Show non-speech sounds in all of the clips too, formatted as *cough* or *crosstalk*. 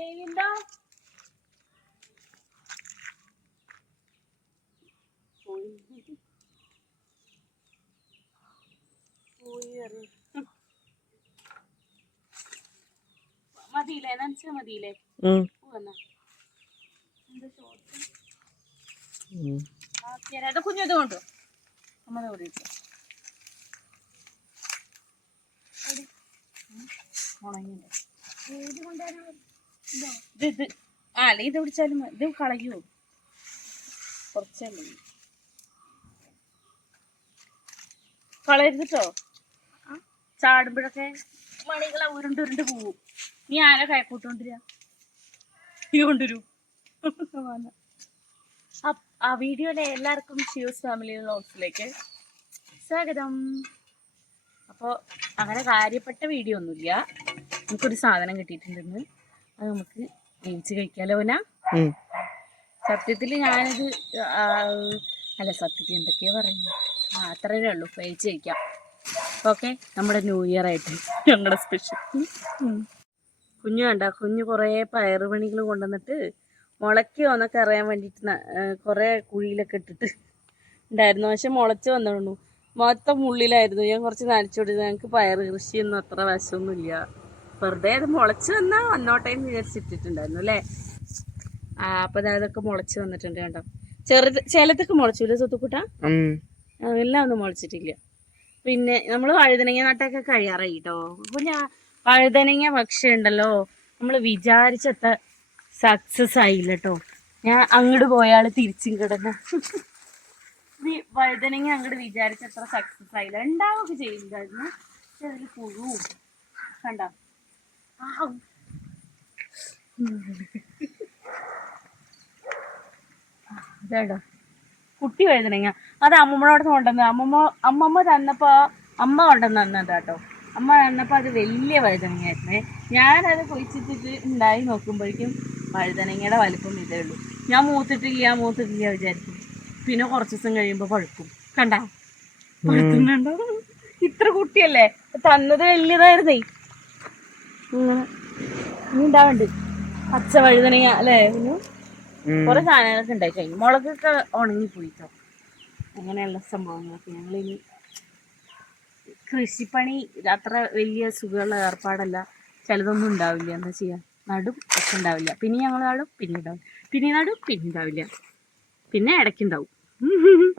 ചെയ്യുന്നുണ്ടോ മതിയില്ലേ? നനച്ചാ മതിയില്ലേ? കുഞ്ഞത് കൊണ്ടു. നമ്മുടെ കൂടെ ഏത് ഉണങ്ങിണ്ട് ഇത് ഇത് ആ അല്ല ഇത് പിടിച്ചാലും. ഇത് കളയോ കുറച്ചല്ലേ. കളയരുത് കേട്ടോ ചാടുമ്പോഴൊക്കെ മണികളെ ഉരുണ്ട് ഉരുണ്ട് പോവും. നീ ആരെ കയക്കൂട്ടോണ്ടിരാ നീ കൊണ്ടുവരൂ. ആ വീഡിയോയിലെ എല്ലാവർക്കും ഷിയൂസ് ഫാമിലി വ്ളോഗ്സിലേക്ക് സ്വാഗതം. അപ്പോൾ അങ്ങനെ കാര്യപ്പെട്ട വീഡിയോ ഒന്നുമില്ല. നമുക്കൊരു സാധനം കിട്ടിയിട്ടുണ്ടെന്ന് അത് നമുക്ക് വേവിച്ച് കഴിക്കാലോ ഓന. സത്യത്തിൽ ഞാനിത് അല്ല സത്യത്തിൽ എന്തൊക്കെയാ പറയുന്നത് അത്രയേ ഉള്ളൂ വേവിച്ച് കഴിക്കാം. ഓക്കെ നമ്മുടെ ന്യൂ ഇയർ ആയിട്ട് ഞങ്ങളുടെ സ്പെഷ്യൽ കുഞ്ഞു കണ്ട കുഞ്ഞു കുറേ പയറ് പണികൾ കൊണ്ടുവന്നിട്ട് മുളയ്ക്കോ എന്നൊക്കെ അറിയാൻ വേണ്ടിയിട്ട് കുറേ കുഴിയിലൊക്കെ ഇട്ടിട്ട് ഉണ്ടായിരുന്നു. പക്ഷെ മുളച്ച് വന്നിട്ടുണ്ടു മൊത്തം ഉള്ളിലായിരുന്നു. ഞാൻ കുറച്ച് നനച്ചു കൊടുത്തു ഞങ്ങൾക്ക് പയറ് കൃഷിയൊന്നും അത്ര വശമൊന്നുമില്ല. വെറുതെ അത് മുളച്ച് വന്നാൽ വന്നോട്ടെ എന്ന് വിചാരിച്ചിട്ടിട്ടുണ്ടായിരുന്നു അല്ലേ? ആ അപ്പം അതൊക്കെ മുളച്ച് വന്നിട്ടുണ്ട് കേട്ടോ ചെറുത് ചിലത്തൊക്കെ മുളച്ചില്ല സുത്തുക്കുട്ട. എല്ലാം ഒന്നും മുളച്ചിട്ടില്ല. പിന്നെ നമ്മൾ വഴുതനങ്ങ നട്ടൊക്കെ കഴിയാറായി കേട്ടോ അപ്പൊ ഞാൻ വഴുതനങ്ങ പക്ഷേ ഉണ്ടല്ലോ നമ്മൾ വിചാരിച്ചത്ര സക്സസ് ആയില്ല കേട്ടോ ഞാൻ അങ്ങോട്ട് പോയാൾ തിരിച്ചും കിടന്ന. വഴുതനങ്ങ അങ്ങോട്ട് വിചാരിച്ചത്ര സക്സസ് ആയില്ല. ഉണ്ടാവുകയൊക്കെ ചെയ്യുന്നുണ്ടായിരുന്നു പക്ഷെ അതിൽ പുഴു കണ്ടോ? ആ ഇതാടോ. കുട്ടി വഴുതനങ്ങ. അത് അമ്മമ്മയോട് കൊണ്ടുവന്നത്. അമ്മമ്മ അമ്മമ്മ തന്നപ്പോ അമ്മ കൊണ്ടുവന്ന് തന്നതാ കേട്ടോ അമ്മ തന്നപ്പോ അത് വലിയ വഴുതനങ്ങയായിരുന്നേ. ഞാനത് കുഴിച്ചിട്ടിട്ട് ഉണ്ടായി നോക്കുമ്പോഴേക്കും വഴുതനങ്ങയുടെ വലിപ്പം ഇതേ ഉള്ളൂ. ഞാൻ മൂത്തിട്ടില്ല മൂത്തിട്ടില്ല വിചാരിക്കും. പിന്നെ കുറച്ച് ദിവസം കഴിയുമ്പോൾ പഴുക്കും. കണ്ട? പഴുക്കുന്നുണ്ടോ? ഇത്ര കുട്ടിയല്ലേ? തന്നത് വലിയതായിരുന്നേ ഇങ്ങനെ ഇനി ഉണ്ടാവുന്നുണ്ട് പച്ച വഴുതനങ്ങ അല്ലേ? കൊറേ സാധനങ്ങളൊക്കെ ഉണ്ടായി കഴിഞ്ഞു മുളകൊക്കെ ഉണങ്ങിപ്പോയിട്ടോ. അങ്ങനെയുള്ള സംഭവങ്ങളൊക്കെ. ഞങ്ങളിനി കൃഷിപ്പണി അത്ര വലിയ സുഖമുള്ള ഏർപ്പാടല്ല. ചിലതൊന്നും ഉണ്ടാവില്ല. എന്താ ചെയ്യാ? നടും പക്ഷെ ഉണ്ടാവില്ല. പിന്നെ ഞങ്ങൾ നടും പിന്നെ ഉണ്ടാവും പിന്നെ നടും പിന്നെ ഉണ്ടാവില്ല. പിന്നെ ഇടയ്ക്കുണ്ടാവും *laughs*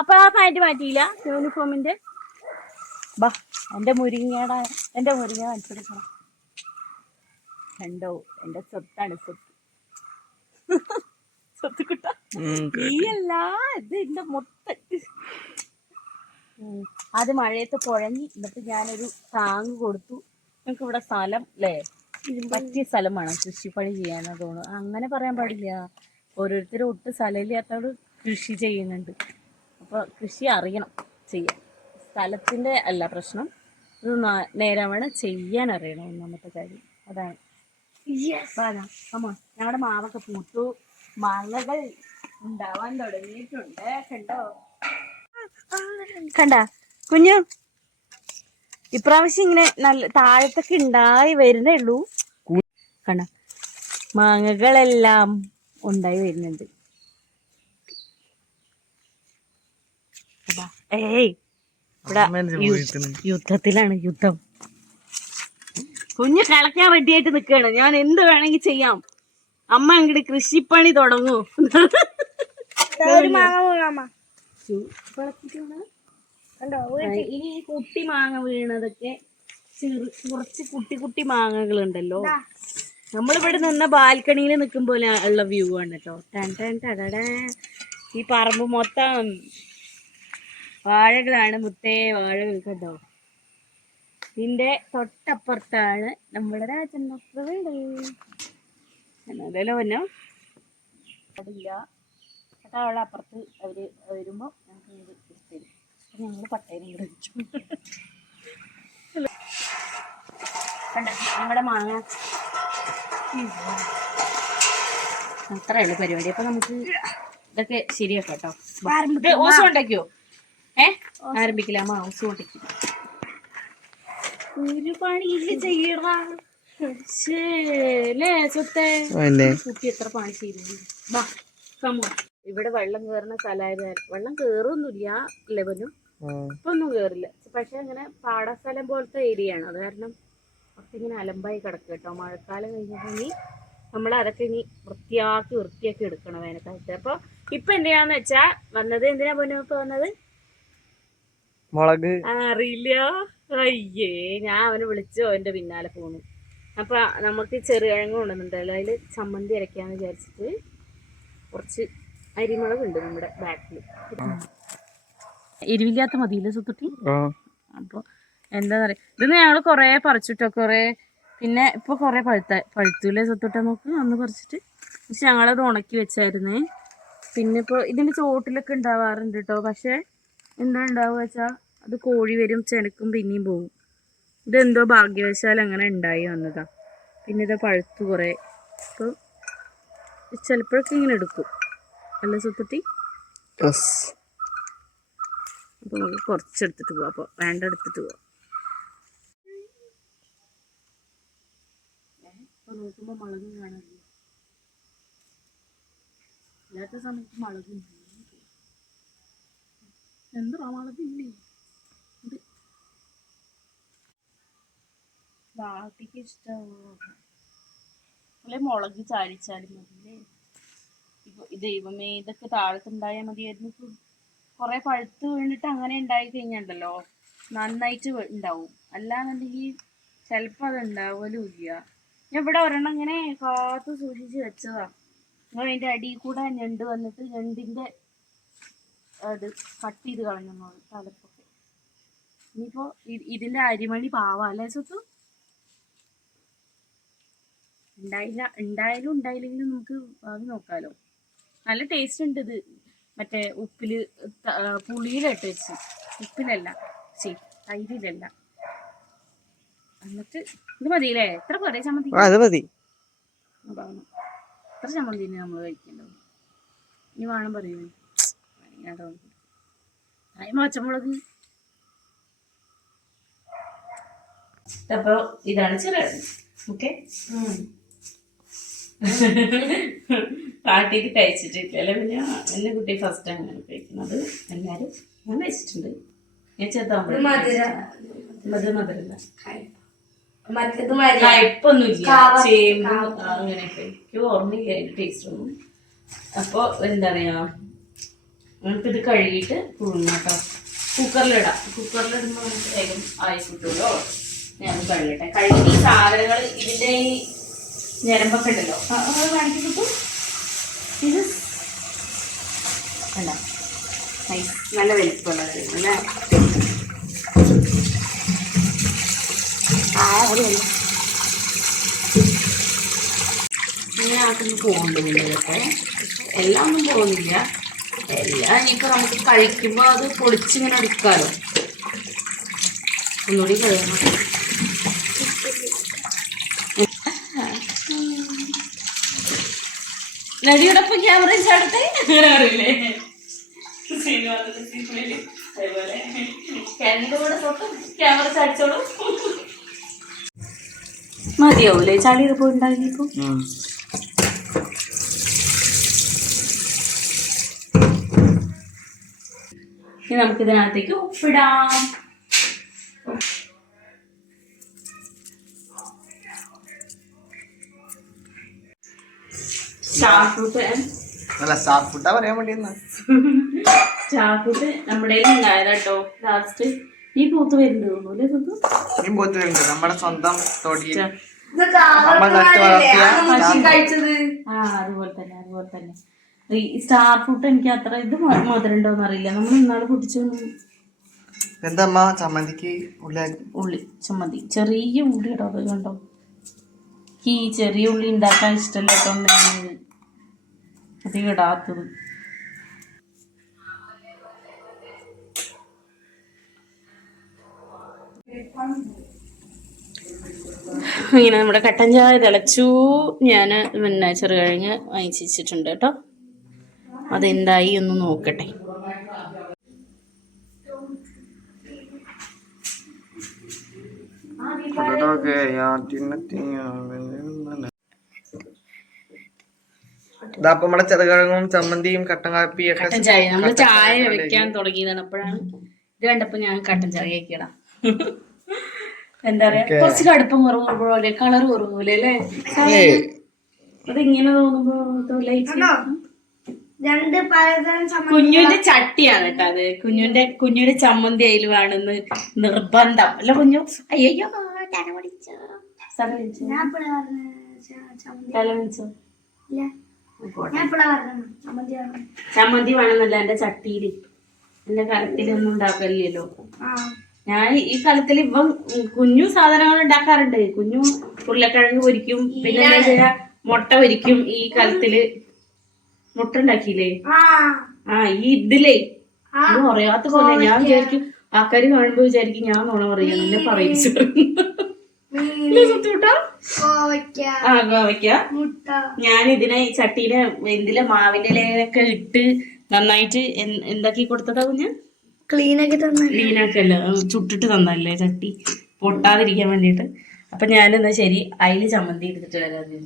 അപ്പൊ ആ പാന്റ് മാറ്റിയില്ല? യൂണിഫോമിന്റെ ബാ എന്റെ മുരിങ്ങയുടെ എന്റെ മുരിങ്ങ കാണിച്ചെടുക്കണം. കണ്ടോ എന്റെ സ്വത്താണ് സ്വത്ത്. *laughs* സ്വത്ത് കിട്ട? ഈ നീയല്ല ഇത് എന്റെ മൊത്തം. അത് മഴയത്ത് പുഴങ്ങി എന്നിട്ട് ഞാനൊരു താങ് കൊടുത്തു. നിങ്ങൾക്ക് ഇവിടെ സ്ഥലം അല്ലേ പറ്റിയ സ്ഥലമാണ് കൃഷിപ്പണി ചെയ്യാനാ തോന്നുന്നു അങ്ങനെ പറയാൻ പാടില്ല. ഓരോരുത്തരും ഒട്ടും സ്ഥലമില്ലാത്തവർ കൃഷി ചെയ്യുന്നുണ്ട്. അപ്പോൾ കൃഷി അറിയണം ചെയ്യാൻ. സ്ഥലത്തിന്റെ അല്ല പ്രശ്നം. ഇത് നാ- നേരാവണ്ണം ചെയ്യാൻ അറിയണം ഒന്നാമത്തെ കാര്യം. അതാണ്. ഞങ്ങളുടെ മാവൊക്കെ പൂത്തു. മാങ്ങകൾ ഉണ്ടാവാൻ തുടങ്ങിയിട്ടുണ്ട്. കണ്ടോ? കണ്ട? കുഞ്ഞു. ഇപ്രാവശ്യം ഇങ്ങനെ നല്ല താഴത്തൊക്കെ ഉണ്ടായി വരുന്നേ ഉള്ളൂ. കണ്ട? മാങ്ങകളെല്ലാം ഉണ്ടായി വരുന്നുണ്ട്. ഏയ്. ഇവിടെ. യുദ്ധത്തിലാണ് യുദ്ധം. കുഞ്ഞ് കളക്കാൻ റെഡിയായിട്ട് നിൽക്കുകയാണ്. ഞാൻ എന്ത് വേണമെങ്കിൽ ചെയ്യാം. അമ്മ അങ്ങോട്ട് കൃഷിപ്പണി തുടങ്ങൂ. ഇനി ഈ കുട്ടി മാങ്ങ വീണതൊക്കെ ചെറു കുറച്ച് കുട്ടി കുട്ടി മാങ്ങകൾ മാങ്ങകളുണ്ടല്ലോ നമ്മളിവിടെ നിന്ന ബാൽക്കണിയിൽ നിൽക്കുമ്പോൾ ഉള്ള വ്യൂ ആണ് കേട്ടോ. ടൻ ടൻ ടടടേ. ഈ പറമ്പ് മൊത്തം വാഴകളാണ് മുത്തേ വാഴകൾ കണ്ടോ ഇതിന്റെ തൊട്ടപ്പുറത്താണ് നമ്മുടെ രാജൻ വീട്. അതല്ലോ പിന്നെ അതില്ല. ചേട്ടാ അവളെ അപ്പുറത്ത് അവർ വരുമ്പോ ഞങ്ങൾക്ക് ഇത് തരും. അപ്പൊ ഞങ്ങൾ പട്ടേനെ വെച്ചു. നമ്മുടെ മാങ്ങ. അത്രേ ഉള്ളൂ പരിപാടി. അപ്പൊ നമുക്ക് ഇതൊക്കെ ശരിയാക്കാം കേട്ടോ. ഓസം ഉണ്ടാക്കിയോ ആരംഭിക്കില്ല അമ്മ ഒരു പണിയില്ല കുട്ടി എത്ര പണി ചെയ്തു ഇവിടെ വെള്ളം കേറുന്ന സ്ഥലമായിരുന്നു വെള്ളം കേറൊന്നുമില്ല ലെവലും. ഇപ്പൊ ഒന്നും കേറില്ല. പക്ഷെ അങ്ങനെ പാടസ്ഥലം പോലത്തെ ഏരിയ ആണ് അത് കാരണം ഒക്കെ ഇങ്ങനെ അലമ്പായി കിടക്കുക കേട്ടോ. മഴക്കാലം കഴിഞ്ഞിട്ടുണ്ടെങ്കിൽ നമ്മൾ അതൊക്കെ ഇനി വൃത്തിയാക്കി വൃത്തിയാക്കി എടുക്കണം വേനൽക്കാലത്ത്. അപ്പൊ ഇപ്പൊ എന്തിനാന്ന് വെച്ചാ വന്നത് എന്തിനാ പൊന്നു ഇപ്പൊ വന്നത്? മുളക്. ആ, അറിയില്ല. അയ്യേ ഞാൻ അവനെ വിളിച്ചു അവന്റെ പിന്നാലെ പോണു. അപ്പൊ നമുക്ക് ചെറുകിഴങ്ങ് കൊണ്ടുവന്നിട്ടുണ്ടല്ലോ അതിൽ ചമ്മന്തി അരയ്ക്കാന്ന് വിചാരിച്ചിട്ട് കുറച്ച് അരിമുളക് ഉണ്ട് നമ്മുടെ ബാക്കിൽ എരിവില്ലാത്ത മതിയില്ല സുത്തുട്ടി? അപ്പൊ അപ്പോൾ എന്താ പറയുക ഇത് ഞങ്ങൾ കുറേ പറിച്ചിട്ടോ കുറേ പിന്നെ ഇപ്പോൾ കുറേ പഴുത്ത പഴുത്തൂലേ സുത്തുട്ട നോക്ക് അന്ന് പറിച്ചിട്ട്. പക്ഷെ ഞങ്ങളത് ഉണക്കി വെച്ചായിരുന്നേ. പിന്നെ ഇപ്പോൾ ഇതിന്റെ ചോട്ടിലൊക്കെ ഉണ്ടാവാറുണ്ട് കേട്ടോ പക്ഷേ എന്താ ഉണ്ടാവുക വെച്ചാൽ അത് കോഴി വരും ചെനക്കും പിന്നെയും പോകും ഇതെന്തോ ഭാഗ്യവശാൽ അങ്ങനെ ഉണ്ടായി വന്നതാ. പിന്നെ ഇത് പഴുത്തു കുറേ. അപ്പോൾ ചിലപ്പോഴൊക്കെ ഇങ്ങനെ എടുക്കും. അല്ല സുപ്പത്തി അപ്പോൾ നമുക്ക് കുറച്ചെടുത്തിട്ട് പോവാം. അപ്പോൾ വേണ്ട എടുത്തിട്ട് പോവാം. അപ്പോൾ നോക്കുമ്പോൾ മുളകും കാണാനില്ല ഇല്ലാത്ത സമയത്ത് മുളകും എന്താ മുളകില്ലേ? ഇത് ബാട്ടിക്ക് ഇഷ്ടമാണ് മുളക് ചാലിച്ചാലും മതിയല്ലേ? ഇപ്പൊ ദൈവമേ ഇതൊക്കെ താഴത്തുണ്ടായാൽ മതിയായിരുന്നു. ഇപ്പൊ കുറെ പഴുത്ത് വീണിട്ട് അങ്ങനെ ഉണ്ടായി കഴിഞ്ഞുണ്ടല്ലോ നന്നായിട്ട് ഉണ്ടാവും. അല്ലാന്നുണ്ടെങ്കിൽ ചിലപ്പോൾ അത് ഉണ്ടാവലും ഇല്ല ഞാൻ ഇവിടെ ഒരെണ്ണം ഇങ്ങനെ കാത്തു സൂക്ഷിച്ച് വെച്ചതാ. നിങ്ങൾ അതിന്റെ അടിയിൽ കൂടെ ഞണ്ട് വന്നിട്ട് ഞണ്ടിന്റെ അത് കട്ട് ചെയ്ത് കളഞ്ഞു തലപ്പൊക്കെ ഇനിയിപ്പോ ഇതിന്റെ അരിമണി പാവാ അല്ലേ സ്വത്തു ഉണ്ടായില്ല ഉണ്ടായാലും ഉണ്ടായില്ലെങ്കിലും നമുക്ക് അത് നോക്കാലോ. നല്ല ടേസ്റ്റ് ഉണ്ട് ഇത്. മറ്റേ ഉപ്പിൽ പുളിയിലിട്ട് വെച്ച്. ഉപ്പിലല്ല ശരി തൈരിലല്ല. എന്നിട്ട് ഇത് മതിയില്ലേ? എത്ര പോരെ ചമ്മന്തി? ആ, അത് മതി. അതാണ്. എത്ര ചമ്മന്തി നമ്മൾ കഴിക്കണ്ടോ ഇനി വേണം പറയൂ. പച്ചമുളക് അപ്പൊ ഇതാണ് ചെറുകടി ഓക്കെ പാട്ടിക്ക് കഴിച്ചിട്ടില്ല അല്ലെ? പിന്നെ എന്റെ കുട്ടി ഫസ്റ്റ് അങ്ങനെ കഴിക്കുന്നത് എല്ലാരും ഞാൻ കഴിച്ചിട്ടുണ്ട് ഞാൻ ചെറുതാകുമ്പോൾ മധുര. കയ്പൊന്നുമില്ല ചേമ്പ്. അങ്ങനെയൊക്കെ. എനിക്ക് ഓർമ്മയില്ല ടേസ്റ്റ് ഒന്നും. അപ്പൊ എന്താ പറയാ നമുക്കിത് കഴുകിയിട്ട് പുഴുങ്ങാട്ടോ കുക്കറിലിടാം കുക്കറിലിടുമ്പോൾ നമുക്ക് വേഗം ആയി കിട്ടുമല്ലോ ഞാൻ ഇങ്ങനെ ആക്കുന്നു പോകുന്നുണ്ട് ഇതൊക്കെ? എല്ലാം ഒന്നും പോകുന്നില്ല. എല്ലാം ഇനിയിപ്പോൾ നമുക്ക് കഴിക്കുമ്പോൾ അത് പൊളിച്ചിങ്ങനെ എടുക്കാമല്ലോ ഒന്നുകൂടി കഴിയണം. നടിയോടൊപ്പം ക്യാമറ ചാടട്ടെ അങ്ങനെ അറിയില്ലേ ക്യാമറ ചാടിച്ചോളൂ മതിയാവൂലേ? ചളി പോയിട്ടുണ്ടാവില്ല ഇപ്പൊ? ഉം. ഇനി നമുക്ക് ഇതിനകത്തേക്ക് ഉപ്പിടാം. അല്ല ഫുഡാ പറയാൻ വേണ്ടി എന്നാ ഷാഫ്രൂട്ട് നമ്മുടെ ഉണ്ടായതാട്ടോ ലാസ്റ്റ് ഈ പൂത്ത് വരുന്നുണ്ട് പൂത്ത്? നമ്മുടെ സ്വന്തം തൊടിയിൽ അതുപോലെ തന്നെ അതുപോലെ തന്നെ. ഈ സ്റ്റാർ ഫ്രൂട്ട് എനിക്ക് അത്ര ഇത് മ- മധുരം ഉണ്ടോന്ന് അറിയില്ല. നമ്മൾ ഇന്നാൾ പൊട്ടിച്ചു എന്താ ചമ്മന്തിക്ക് ഉള്ളി ചമ്മന്തി. ചെറിയ ഉള്ളി ഇടോ അത് കണ്ടോ? ഈ ചെറിയ ഉള്ളി ഉണ്ടാക്കാൻ ഞാനിത് അധികം ഇടാത്തത് ഇങ്ങനെ നമ്മുടെ കട്ടൻ ചായ തിളച്ചു. ഞാൻ പിന്നെ ചെറുകഴിഞ്ഞ് വാങ്ങിച്ചിട്ടുണ്ട് കേട്ടോ. അതെന്തായി ഒന്ന് നോക്കട്ടെ. ഇതാപ്പൊ നമ്മുടെ ചെറുകിഴങ്ങും ചമ്മന്തിയും കട്ടൻ കാപ്പിയും ഒക്കെ കട്ടൻ ചായ. നമ്മൾ ചായ വെക്കാൻ തുടങ്ങിയതാണ്. അപ്പോഴാണ് ഇത് കണ്ടപ്പോ ഞാൻ കട്ടൻ ചായ വെക്കണം എന്താ പറയാ? കുറച്ച് കടുപ്പം കുറവ് അല്ലെ കളർ കുറവുമില്ലേ അല്ലേ? അതിങ്ങനെ തോന്നുമ്പോ ലൈറ്റ് രണ്ട് കുഞ്ഞുവിന്റെ ചട്ടിയാണ് കേട്ടോ അത്. കുഞ്ഞുവിന്റെ കുഞ്ഞുവിന്റെ ചമ്മന്തി അതിൽ വേണമെന്ന് നിർബന്ധം. അല്ല കുഞ്ഞു അയ്യോ തല പിടിച്ചോ തല പിടിച്ചോ ചമ്മന്തി വേണമെന്നല്ല എന്റെ ചട്ടിയിൽ. എന്റെ കലത്തിലൊന്നും ഉണ്ടാക്കലില്ലല്ലോ. ഞാൻ ഈ കാലത്തിൽ ഇപ്പം കുഞ്ഞു സാധനങ്ങൾ ഉണ്ടാക്കാറുണ്ട്. കുഞ്ഞു ഉരുളക്കിഴങ്ങ് പൊരിക്കും. പിന്നെ മുട്ട പൊരിക്കും ഈ കാലത്തിൽ. മുട്ട ഉണ്ടാക്കിയില്ലേ? ആ. ഈ ഇതിലേ. പറയാത്ത പോലെ. ഞാൻ വിചാരിക്കും ആക്കാര് കാണുമ്പോ വിചാരിക്കും ഞാൻ നുണ പറയാ. എന്നെ പറയിച്ചു ആ ഗോവയ്ക്ക. മുട്ട. ഞാൻ ഇതിനെ ഈ ചട്ടിയിലെ എന്തിലെ മാവിന്റെ ഇലയിലൊക്കെ ഇട്ട് നന്നായിട്ട് എന്താക്കി കൊടുത്തതാ കുഞ്ഞ്? ക്ലീൻ ആക്കി തന്നെ ക്ലീനാക്കല്ല ചുട്ടിട്ട് തന്നല്ലേ ചട്ടി? പൊട്ടാതിരിക്കാൻ വേണ്ടിട്ട് അപ്പൊ ഞാനെന്നാ ശരി അതിൽ ചമ്മന്തി എടുത്തിട്ട് വരാന്ന്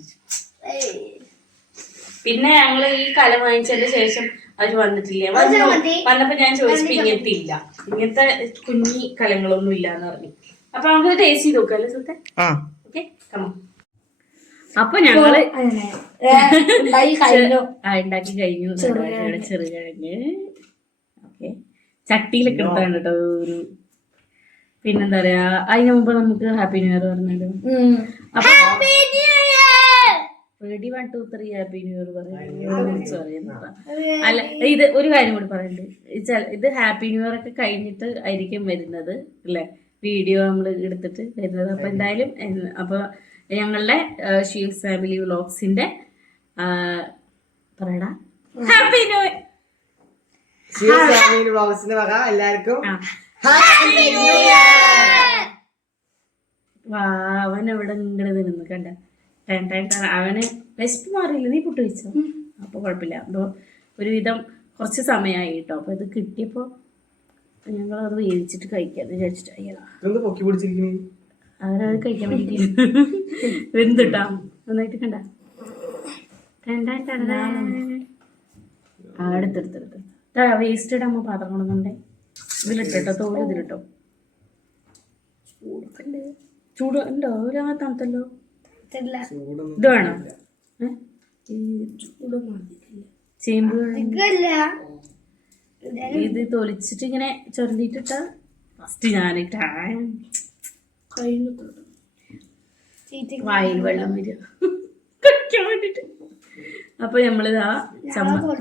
പിന്നെ ഞങ്ങൾ ഈ കല വാങ്ങിച്ചതിന് ശേഷം അവർ വന്നിട്ടില്ല? വന്നു. വന്നപ്പോ ഞാൻ ചോദിച്ചപ്പോ ഇങ്ങനത്തെ ഇല്ല ഇങ്ങനത്തെ കുഞ്ഞി കലങ്ങളൊന്നും ഇല്ല എന്ന് പറഞ്ഞു. അപ്പൊ നമുക്ക് ടേസ്റ്റ് ചെയ്ത് നോക്കാം അല്ലേ സുഹൃത്തെ ആ. ഓക്കെ കമോ അപ്പൊ ഞങ്ങൾ ഉണ്ടാക്കി കഴിഞ്ഞു. ചെറുകിഴങ്ങ് ഓക്കെ ചട്ടിയിലൊക്കെ എടുത്താണ് കേട്ടോ ഒരു പിന്നെന്താ പറയാ അതിന് മുമ്പ് നമുക്ക് ഹാപ്പി ന്യൂ ഇയർ പറഞ്ഞു ready one two three happy new year പറയുന്നത്. അല്ല ഇത് ഒരു കാര്യം കൂടി പറയുന്നുണ്ട് ഇത് ഹാപ്പി ന്യൂ ഇയർ ഒക്കെ കഴിഞ്ഞിട്ട് ആയിരിക്കും വരുന്നത് അല്ലേ? വീഡിയോ നമ്മൾ എടുത്തിട്ട് വരുന്നത്. അപ്പൊ എന്തായാലും അപ്പോൾ അപ്പൊ ഞങ്ങളുടെ ഷീൽസ് ഫാമിലി വ്ലോഗ്സിന്റെ പറയടാ. ഹാപ്പി ന്യൂ വക എല്ലാവർക്കും അവൻ അവിടെ ഇങ്ങനെ നിന്ന് കണ്ട? ടൈം ടൈം അവന് വിശപ്പ് മാറിയില്ല. നീ പുട്ട് വെച്ചോ അപ്പൊ കുഴപ്പമില്ല. അപ്പൊ ഒരുവിധം കുറച്ച് സമയമായി കേട്ടോ. അപ്പൊ ഇത് കിട്ടിയപ്പോ ഞങ്ങൾ അത് വേവിച്ചിട്ട് കഴിക്കാന്ന് വിചാരിച്ചിട്ട്. അവരത് കഴിക്കാൻ വേണ്ടിട്ട് വെന്തിട്ടാ. നന്നായിട്ട് കണ്ട. അടുത്തെടുത്തെടുത്ത് വേസ്റ്റ് ഇടാമോ പാത്രം കൊണ്ടുവന്നുണ്ടേ ഇതിലിട്ടോ തോൽ ഇതിലിട്ടോ. ചൂട് ഉണ്ടോ? ഒരു തണുത്തല്ലോ. ഇത് വേണോ? ഈ ചൂട് മാറിയിട്ടില്ല ചേമ്പ് ഇത് തൊലിച്ചിട്ട് ഇങ്ങനെ ചൊരണ്ടിട്ടിട്ട ഫസ്റ്റ് ഞാൻ വായിൽ വെള്ളം വരിക കഴിക്കാൻ വേണ്ടിട്ട്. അപ്പൊ നമ്മളിതാ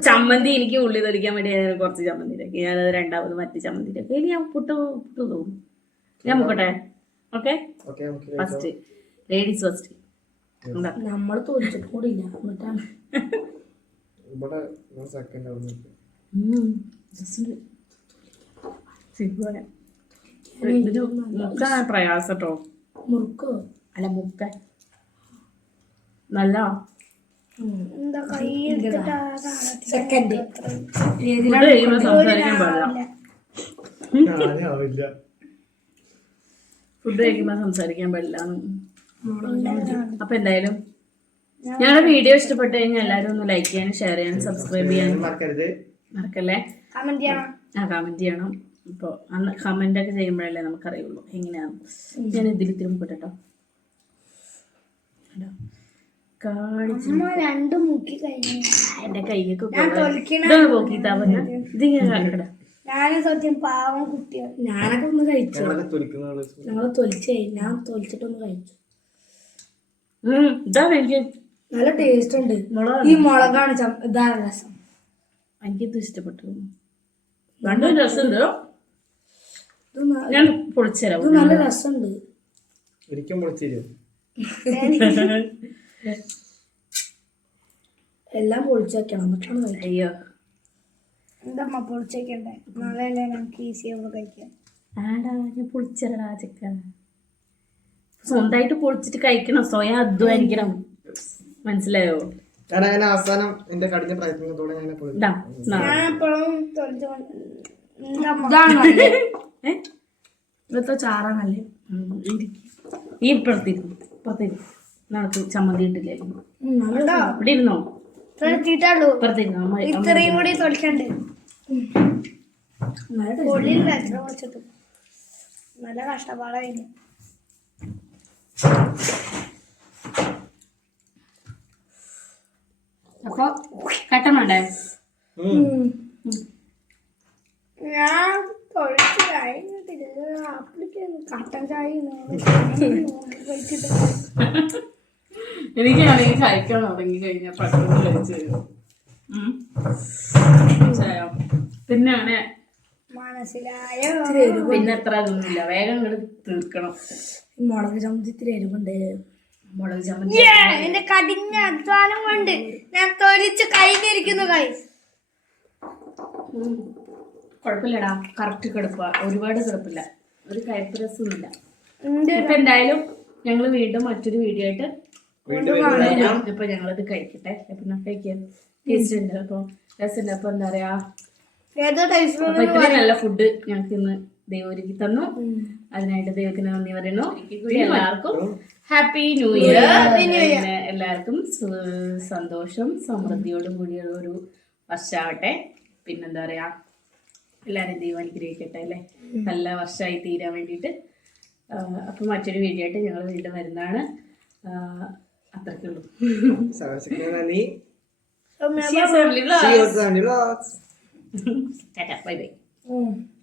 ചമ്മന്തി എനിക്ക് ഉള്ളി തൊലിക്കാൻ വേണ്ടി ഞാൻ കുറച്ച് ചമ്മന്തി ഇതാക്കി ഞാനത് രണ്ടാമത് മറ്റു ചമ്മന്തി ഇതാക്കി ഇനി ഞാൻ പുട്ട് പുട്ട് തോന്നും. ഞാൻ മുക്കട്ടെ ഓക്കെ? ഫസ്റ്റ് ലേഡീസ് ഫസ്റ്റ് നമ്മൾ തോന്നിച്ചിട്ട് കൂടി ഇല്ല എന്നിട്ടാണ്. ഇവിടെ സെക്കൻഡ് ഇതിന് മുക്കാൻ പ്രയാസം കേട്ടോ മുറുക്കോ? അല്ല മുക്കാൻ. നല്ല? സെക്കൻഡ് സംസാരിക്കാൻ പാടില്ല. ആവില്ല. ഫുഡ് കഴിക്കുമ്പോൾ സംസാരിക്കാൻ പാടില്ല. അപ്പൊ എന്തായാലും ഞങ്ങളുടെ വീഡിയോ ഇഷ്ടപ്പെട്ടു കഴിഞ്ഞാൽ എല്ലാവരും ഒന്ന് ലൈക്ക് ചെയ്യാനും ഷെയർ ചെയ്യാനും സബ്സ്ക്രൈബ് ചെയ്യാനും മറക്കരുത്. മറക്കല്ലേ? ആ കമന്റ് ചെയ്യണം. ഇപ്പോൾ അന്ന് കമന്റ് ഒക്കെ ചെയ്യുമ്പോഴല്ലേ നമുക്കറിയുള്ളൂ. എങ്ങനെയാണ്? ഞാൻ ഇതിൽ തിരുമ്പ് കേട്ടോ കാണിച്ചു അമ്മ രണ്ടും മുക്കി കഴിഞ്ഞു. എന്റെ കൈയൊക്കെ ഞാനും സത്യം പാവം ഞാനൊക്കെ ഒന്ന് കഴിച്ചു? ഞങ്ങൾ തൊലിച്ചേ ഞാൻ തൊലിച്ചിട്ടൊന്ന് കഴിച്ചു. എനിക്ക്. നല്ല ടേസ്റ്റ് ഉണ്ട്. ഈ മുളകാണ് ഇതാണ് രസം. എനിക്കിത് ഇഷ്ടപ്പെട്ടു. രണ്ടും രസമുണ്ട്. ഇത് ഞാൻ പൊളിച്ചുതരാം. ഇത് നല്ല രസമുണ്ട്. ഒരിക്കും പൊളിച്ചു എല്ലാം പൊളിച്ചു വെക്കണം. എന്നിട്ടാണ് അയ്യോ. എന്താ പൊളിച്ചേക്കണ്ടേ നാളെ നമുക്ക് ഈസി ആവുമ്പോ കഴിക്കാം ആടാ ഞാൻ പൊളിച്ചരടാ ചിക്കൻ സ്വന്തമായിട്ട് പൊളിച്ചിട്ട് കഴിക്കണം. സ്വയം അധ്വാനിക്കണം. മനസ്സിലായോ? ഞാൻ അങ്ങനെ അവസാനം എന്റെ കഠിന പ്രയത്നത്തോടെ ഞാൻ ഇതാ ഞാൻ എപ്പോഴും ഏ? ഇവിടുത്തെ ചാറാണല്ലേ. ഈ ഇപ്പുറത്തിരുന്നു ഇപ്പുറത്തിരുന്നു നമുക്ക് ചമ്മന്തി ഇട്ടില്ലായിരുന്നു. ഇവിടെ ഇരുന്നോ? ഇത്രയും കൂടി തൊളിക്കണ്ട് നല്ല കഷ്ടപ്പാടായിരുന്നു അപ്പൊ കട്ടണുണ്ടേ വേണ്ടേ ഞാൻ തൊഴിച്ച് കഴിഞ്ഞിട്ടില്ല. അപ്പളിക്ക് കട്ടൻ ചായ കഴിച്ചിട്ട്. എനിക്കാണെങ്കിൽ കഴിക്കാൻ തുടങ്ങി കഴിഞ്ഞാൽ പെട്ടെന്ന് കഴിച്ചു തരും. മനസ്സിലായോ? പിന്നെ അങ്ങനെ മനസ്സിലായോ? പിന്നെ എത്ര അതൊന്നുമില്ല. വേഗം ഇങ്ങോട്ട് തീർക്കണം. മുളക് ചമ്മന്തി എരിവുണ്ട്. മുളക് ചമ്മന്തി എന്റെ കഠിന അധ്വാനം കൊണ്ട് ഞാൻ തൊലിച്ച് കഴിഞ്ഞിരിക്കുന്നു കൈ ഉം. കുഴപ്പമില്ലടാ. കറക്റ്റ് കിടപ്പ. ഒരുപാട് കിടപ്പില്ല. ഒരു കയ്പ് രസമൊന്നുമില്ല ഇപ്പൊ എന്തായാലും ഞങ്ങൾ വീണ്ടും മറ്റൊരു വീഡിയോ ആയിട്ട് ഇപ്പൊ ഞങ്ങളത് കഴിക്കട്ടെ. പിന്നെ കഴിക്കാൻ ടേസ്റ്റ് ഉണ്ട്. അപ്പൊ രസമുണ്ട്. അപ്പൊ എന്താ പറയാ? നല്ല ഫുഡ് ഞങ്ങൾക്ക് ഇന്ന് ദൈവം ഒരുക്കി തന്നു. അതിനായിട്ട് ദൈവത്തിന് നന്ദി പറയുന്നു. എല്ലാവർക്കും ഹാപ്പി ന്യൂ ഇയർ പിന്നെ എല്ലാവർക്കും സന്തോഷം സമൃദ്ധിയോടും കൂടിയ ഒരു വർഷമാവട്ടെ. പിന്നെന്താ പറയാ എല്ലാവരും ദൈവം അനുഗ്രഹിക്കട്ടെ അല്ലേ? നല്ല വർഷമായി തീരാൻ വേണ്ടിയിട്ട്. അപ്പൊ മറ്റൊരു വീഡിയോ ആയിട്ട് ഞങ്ങൾ വീണ്ടും വരുന്നതാണ്. അത്രയ്ക്കുള്ളൂ നന്ദി. See. See vlogs. *laughs*